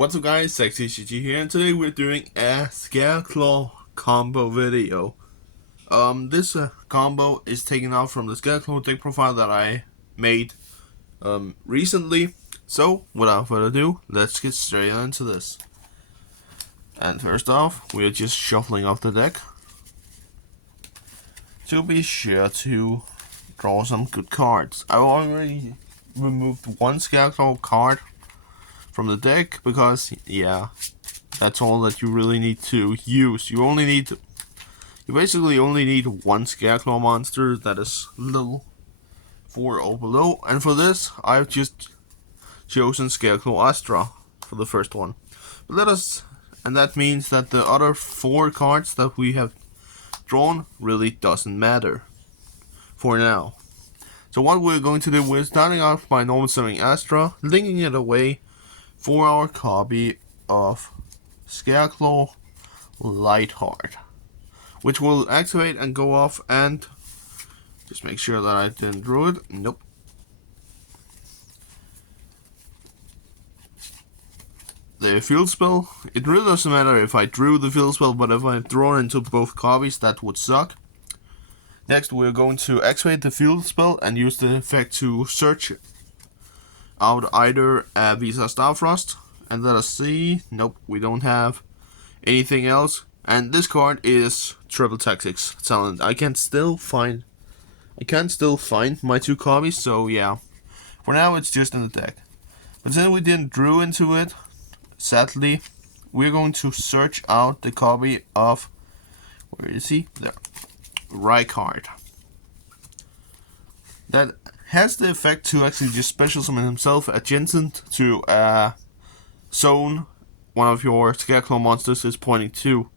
What's up guys, SexyCG here, and today we're doing a Scareclaw combo video. This combo is taken out from the Scareclaw deck profile that I made recently. So, without further ado, let's get straight into this. And first off, we're just shuffling off the deck to be sure to draw some good cards. I've already removed one Scareclaw card from the deck because, yeah, that's all that you really need to use. You basically only need one Scareclaw monster that is level 4 or below, and for this I've just chosen Scareclaw Astra for the first one. But and that means that the other 4 cards that we have drawn really doesn't matter for now. So what we're going to do, we're starting off by normal summoning Astra, linking it away for our copy of Scareclaw Lightheart, which will activate and go off, and just make sure that I didn't draw it. Nope. The field spell, it really doesn't matter if I drew the field spell, but if I draw into both copies, that would suck. Next, we're going to activate the field spell and use the effect to search out either Visa Starfrost, and let us see. Nope, we don't have anything else. And this card is Triple Tactics Talent. I can still find my 2 copies, so yeah. For now, it's just in the deck. But since we didn't draw into it, sadly, we're going to search out the copy of, where is he? There, Rykard. That has the effect to actually just special summon himself adjacent to a zone one of your Scareclaw monsters is pointing to.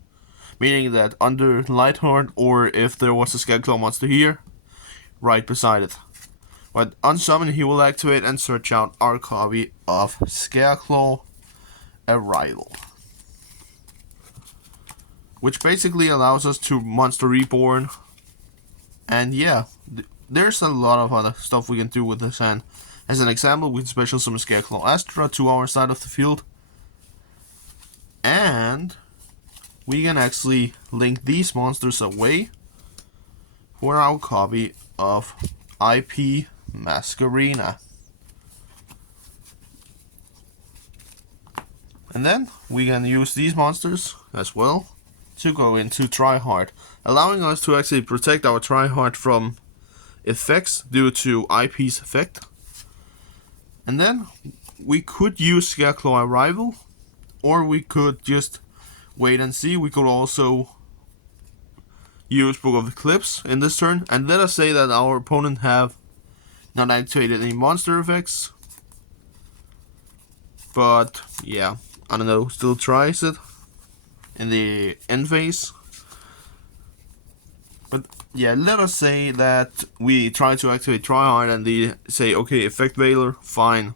Meaning that under Lightheart, or if there was a Scareclaw monster here, right beside it. But unsummoned, he will activate and search out our copy of Scareclaw Arrival, which basically allows us to Monster Reborn. And yeah, there's a lot of other stuff we can do with this hand. As an example, we can special summon Scareclaw Astra to our side of the field, and we can actually link these monsters away for our copy of IP Masquerena. And then we can use these monsters as well to go into Tryhard, allowing us to actually protect our Tryhard from effects due to IP's effect. And then we could use Scareclaw Arrival, or we could just wait and see. We could also use Book of Eclipse in this turn, and let us say that our opponent have not activated any monster effects, but yeah, I don't know, still tries it in the end phase. But yeah, let us say that we try to activate Tryhard and they say, okay, Effect Veiler, fine.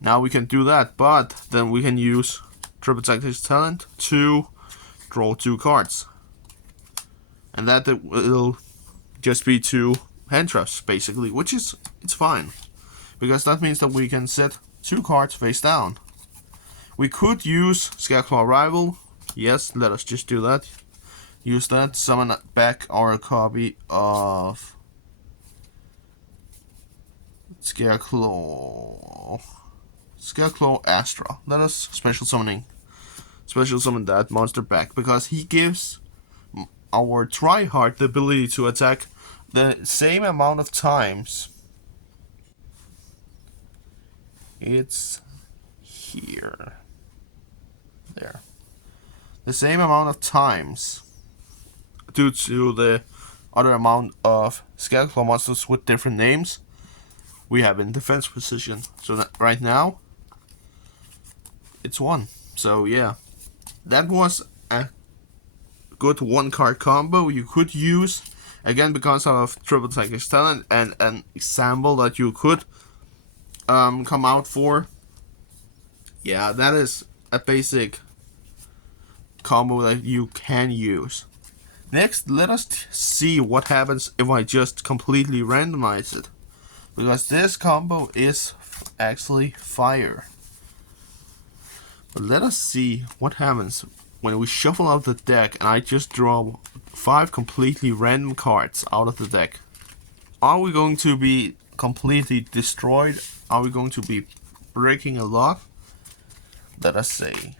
Now we can do that, but then we can use Triple Tactics Talent to draw 2 cards. And that will just be 2 hand traps, basically, which is, it's fine. Because that means that we can set 2 cards face down. We could use Scareclaw Arrival. Yes, let us just do that. Use that, summon back our copy of Scareclaw Astra. Let us special summon that monster back, because he gives our Tryhard the ability to attack the same amount of times. It's here. There. The same amount of times due to the other amount of Scareclaw monsters with different names we have in defense position. So that right now it's 1. So yeah, that was a good 1-card combo you could use, again because of Triple Tactics Talent, and an example that you could come out for. Yeah, that is a basic combo that you can use. Next, let us see what happens if I just completely randomize it, because this combo is actually fire. But let us see what happens when we shuffle out the deck and I just draw 5 completely random cards out of the deck. Are we going to be completely destroyed? Are we going to be breaking a lot? Let us see.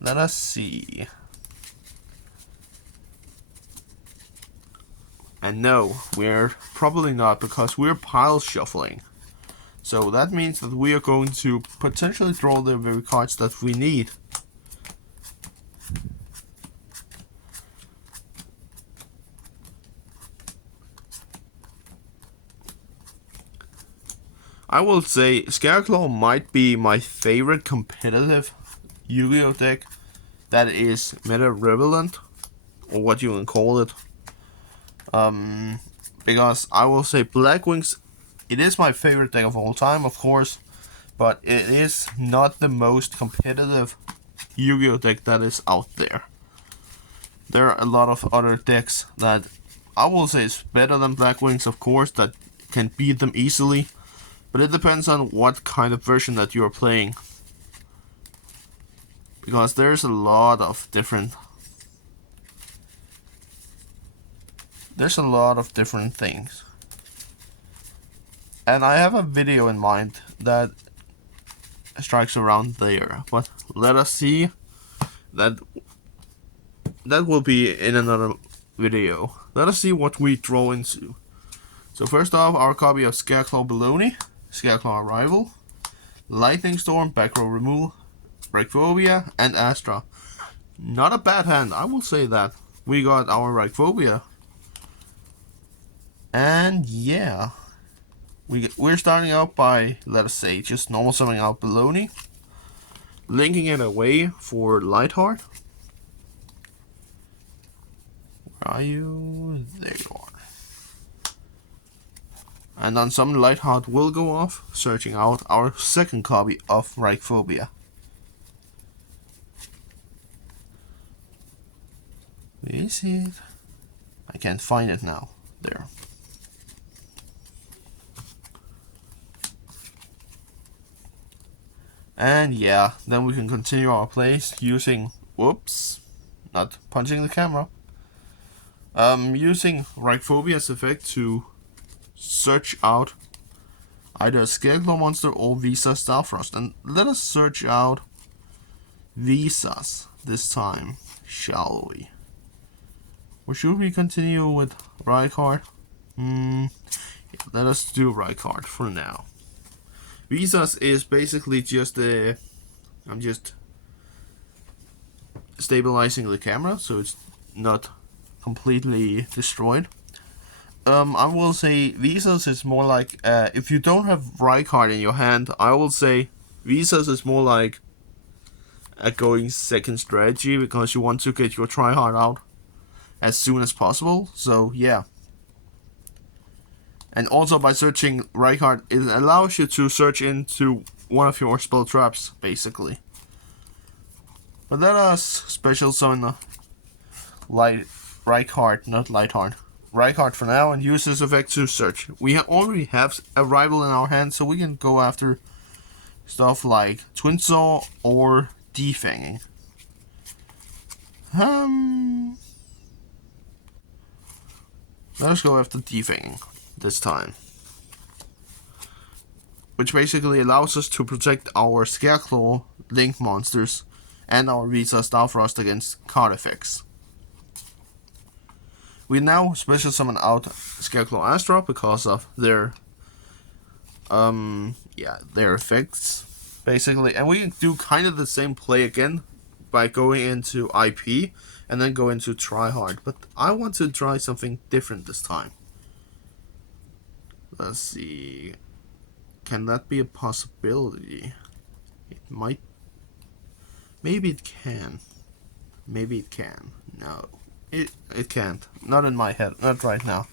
Let us see. And no, we're probably not, because we're pile shuffling. So that means that we are going to potentially draw the very cards that we need. I will say Scareclaw might be my favorite competitive Yu-Gi-Oh deck that is meta relevant, or what you can call it. Because I will say Black Wings, it is my favorite deck of all time, of course, but it is not the most competitive Yu-Gi-Oh deck that is out there. There are a lot of other decks that I will say is better than Black Wings, of course, that can beat them easily, but it depends on what kind of version that you are playing. Because there's a lot of different things. And I have a video in mind that strikes around there, but let us see. That will be in another video. Let us see what we draw into. So first off, our copy of Scareclaw Baloney, Scareclaw Arrival, Lightning Storm, Back Row Removal, Reichphobia, and Astra. Not a bad hand, I will say that. We got our Reichphobia. And yeah, we're starting out by, let us say, just normal summoning out Baloney, linking it away for Lightheart. Where are you? There you are. And on some Lightheart will go off, searching out our second copy of Reichphobia. Where is it? I can't find it now. There. And yeah, then we can continue our plays using, whoops, not punching the camera. Using Reichphobia's effect to search out either a Scareclaw monster or Visa Starfrost. And let us search out Visas this time, shall we? Or should we continue with Reichard? Let us do Reichard for now. Visas is basically just a... I'm just stabilizing the camera so it's not completely destroyed. I will say Visas is more like... if you don't have Reichard in your hand, I will say Visas is more like a going second strategy, because you want to get your tryhard out as soon as possible. So yeah. And also by searching Reichard, it allows you to search into one of your spell traps, basically. But let us special summon the Reichard, not Lightheart. Reichard for now, and use this effect to search. We already have a rival in our hand, so we can go after stuff like Twin Saw or Defanging. Let us go after Defanging this time, which basically allows us to protect our Scareclaw Link monsters and our Visa Starfrost against card effects. We now special summon out Scareclaw Astra because of their their effects basically, and we can do kind of the same play again by going into IP and then go into Tryhard, but I want to try something different this time. Let's see. Can that be a possibility? It might. Maybe it can. Maybe it can. No. It can't. Not in my head. Not right now.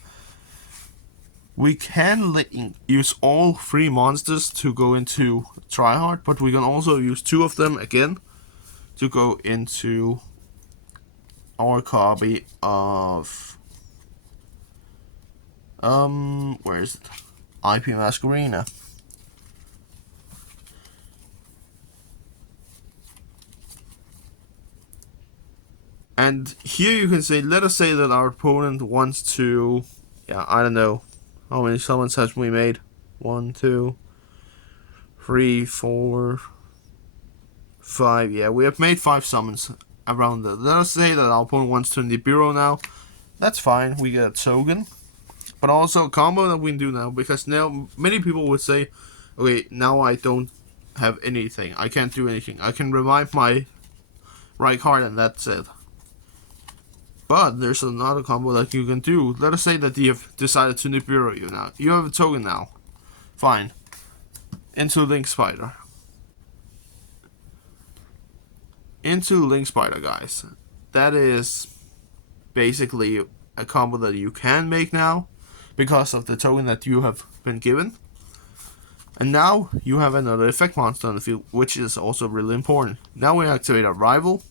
We can use all 3 monsters to go into Tryhard, but we can also use 2 of them again to go into our copy of where is it? IP Masquerena. And here you can say, let us say that our opponent wants to, yeah, I don't know, how many summons have we made? 1, 2, 3, 4, 5. Yeah, we have made 5 summons around that. Let us say that our opponent wants to Nibiru now. That's fine, we get a token. But also a combo that we can do now, because now many people would say, okay, now I don't have anything. I can't do anything. I can revive my right card and that's it. But there's another combo that you can do. Let us say that you have decided to Nibiru you now. You have a token now. Fine. Into Link Spider. Into Link Spider, guys. That is basically a combo that you can make now because of the token that you have been given. And now you have another effect monster on the field, which is also really important. Now we activate our rival,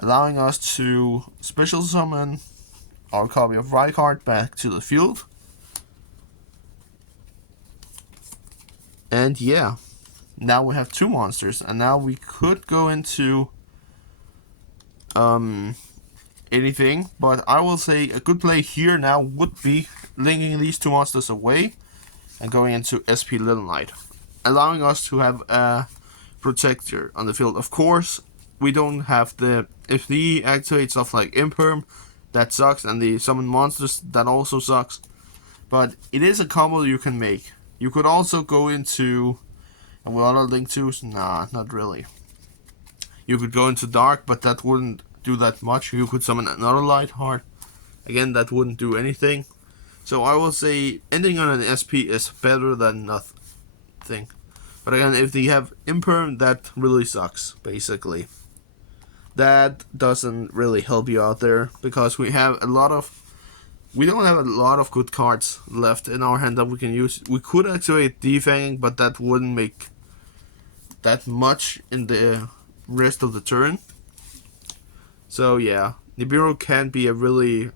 allowing us to special summon our copy of Rykard back to the field. And yeah, now we have 2 monsters, and now we could go into anything, but I will say a good play here now would be linking these 2 monsters away and going into SP Little Knight, allowing us to have a protector on the field. Of course, we don't have the, if he activates stuff like Imperm, that sucks, and the summon monsters, that also sucks. But it is a combo you can make. You could also go into, and will other link twos? Nah, not really. You could go into Dark, but that wouldn't do that much. You could summon another Light Heart. Again, that wouldn't do anything. So I will say ending on an SP is better than nothing. But again, if they have Imperm, that really sucks, basically. That doesn't really help you out there, because we don't have a lot of good cards left in our hand that we can use. We could activate Defanging, but that wouldn't make that much in the rest of the turn. So yeah, Nibiru can be a really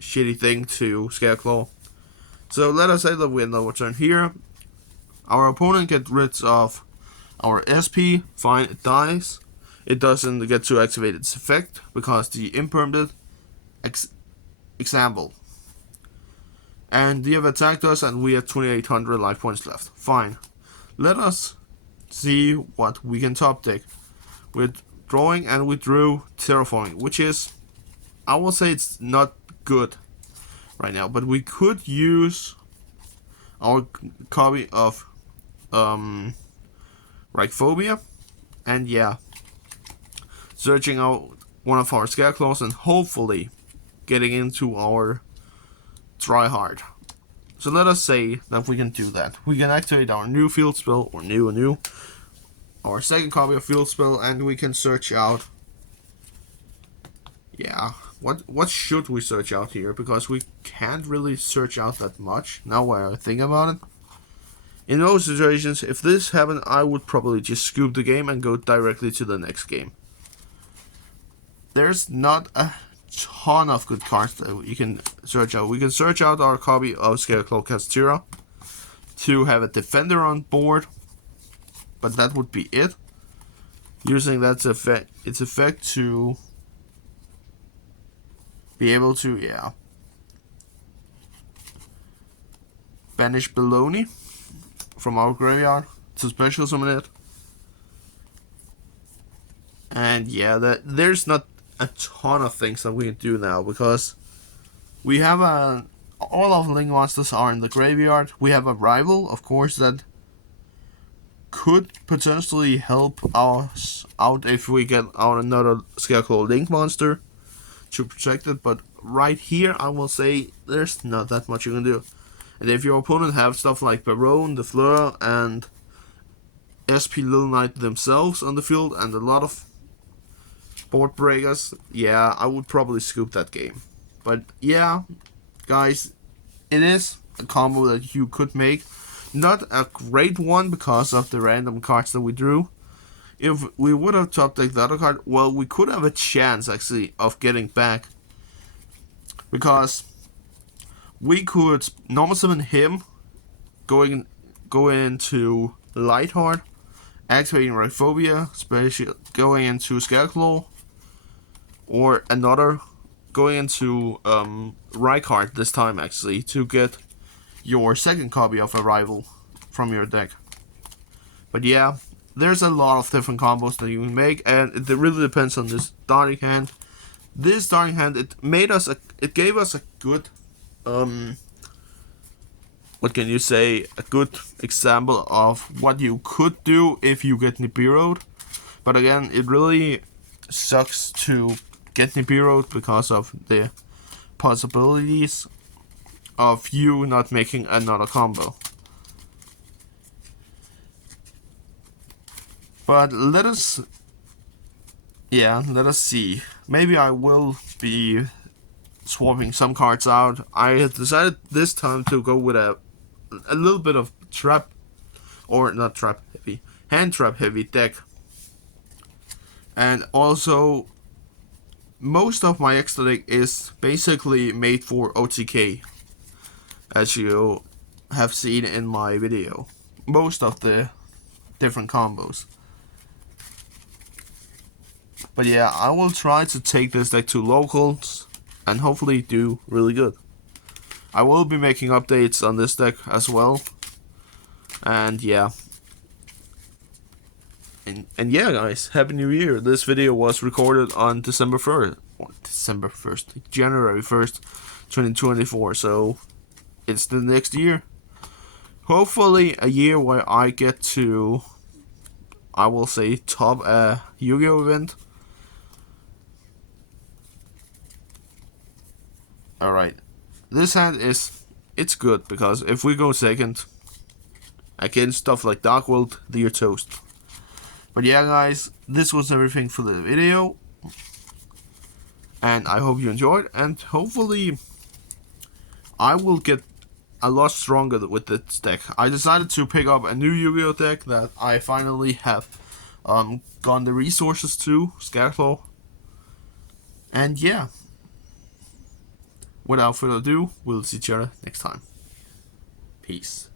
shitty thing to Scareclaw. So let us say that we end our turn here. Our opponent gets rid of our SP. Fine, it dies. It doesn't get to activate its effect because the Imperm did. Example. And they have attacked us and we have 2800 life points left. Fine. Let us see what we can top deck. We're drawing and we drew Terraforming, which is, I will say it's not good right now, but we could use our copy of Reichphobia, and yeah, searching out one of our Scareclaws and hopefully getting into our tryhard. So let us say that we can do that. We can activate our new field spell, or new, our second copy of field spell, and we can search out. Yeah, what should we search out here? Because we can't really search out that much now when I think about it. In those situations, if this happened, I would probably just scoop the game and go directly to the next game. There's not a ton of good cards that you can search out. We can search out our copy of Scareclaw Castira to have a defender on board, but that would be it. Using its effect to be able to, yeah, banish Baloney from our graveyard to special summon it. And yeah, there's not a ton of things that we can do now, because we have all of the Link monsters are in the graveyard. We have a rival, of course, that could potentially help us out if we get out another Scareclaw Link monster to protect it, but right here I will say there's not that much you can do. And if your opponent have stuff like Baron, the Fleur, and SP Little Knight themselves on the field, and a lot of board breakers, yeah, I would probably scoop that game. But yeah, guys, it is a combo that you could make. Not a great one because of the random cards that we drew. If we would have top decked the other card, well, we could have a chance actually of getting back, because we could normal summon him, go into Lightheart, activating Rhyphobia, special going into Scareclaw, or another going into Rykard this time actually to get your second copy of Arrival from your deck. But yeah, there's a lot of different combos that you can make, and it really depends on this starting hand. This starting hand, it gave us a good what can you say, a good example of what you could do if you get Nibiru'd. But again, it really sucks to get Nibiru'd because of the possibilities of you not making another combo. But let us see. Maybe I will be swapping some cards out. I have decided this time to go with a little bit of trap, or not trap heavy, hand trap heavy deck. And also, most of my extra deck is basically made for OTK, as you have seen in my video. Most of the different combos. But yeah, I will try to take this deck to locals and hopefully do really good. I will be making updates on this deck as well. And yeah. And yeah, guys, Happy New Year. This video was recorded on January 1st, 2024. So it's the next year. Hopefully a year where I get to, I will say, top a Yu-Gi-Oh event. Alright, this hand it's good, because if we go second against stuff like Dark World, you're toast. But yeah, guys, this was everything for the video, and I hope you enjoyed, and hopefully I will get a lot stronger with this deck. I decided to pick up a new Yu-Gi-Oh deck that I finally have gotten the resources to, Scareclaw. And yeah, without further ado, we'll see each other next time. Peace.